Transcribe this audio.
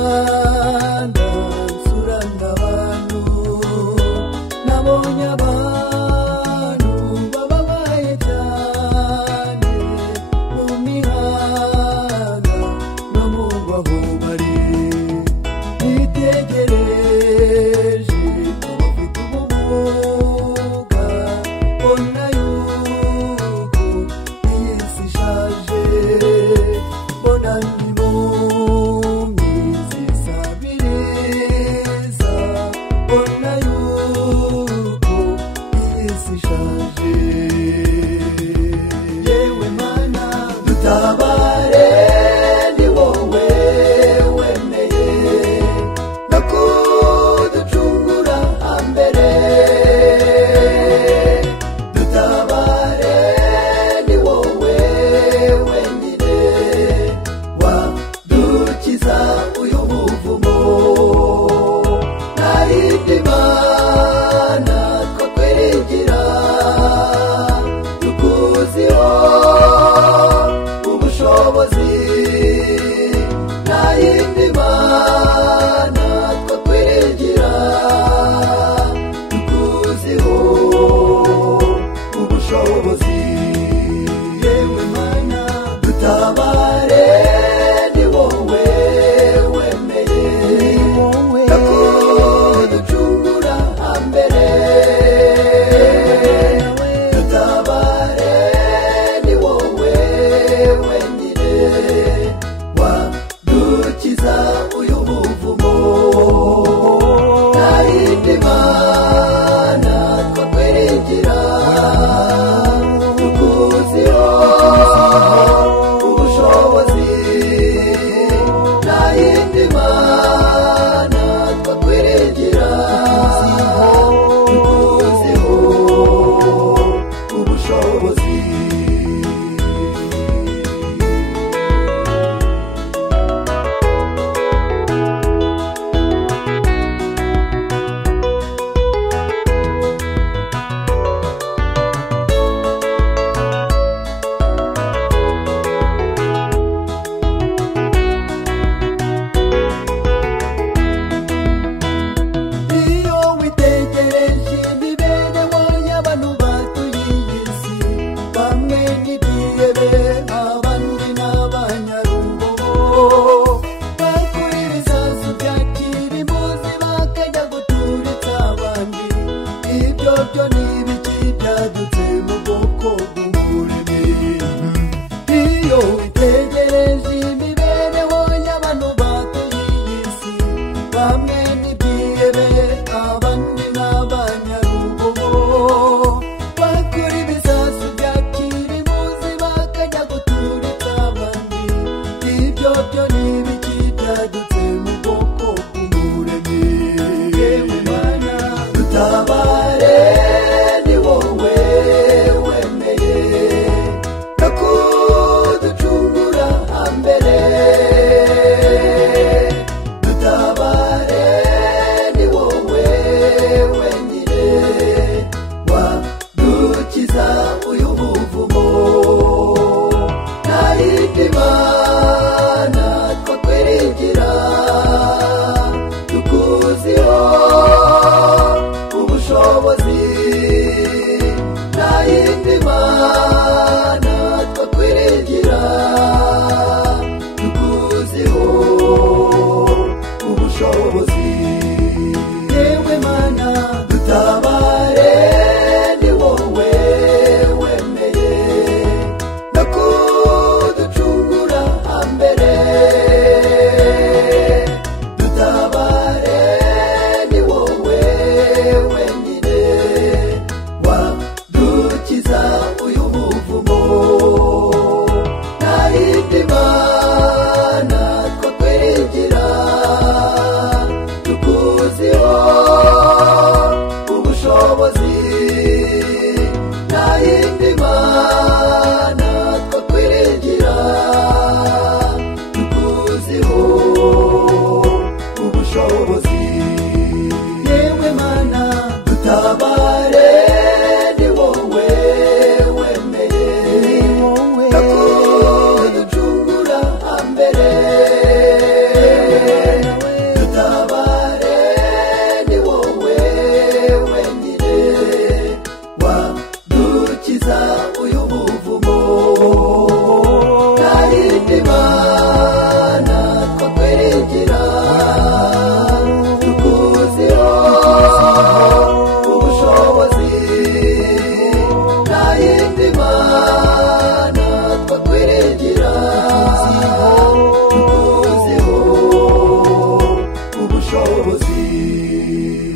mihanda nsurana abantu nabonye abantu bababaye cyane mu mihanda no mu baho bari nitegereje abafite ubumuga mbona yuko iyi si ishaje mbona impumyi zisabiriza mbona yuko iyi si ishaje yewe mana dutabare ni wowe wemeye no kuducungura hambere dutabare ni wowe wenyine wadukiza uyu buvumo nta yindi mana twakwiringira tukuziho ubushobozi nta yindi mana twakwiringira tukuziho ubushobozi yewe mana dutabare ni wowe wemeye no kuducungura hambere dutabare ni wowe wenyine wadukiza uyu buvumo nta yindi mana twakwiringira tukuziho ubushobozi nta yindi mana twakwiringira tukuziho ubushobozi ubushobozi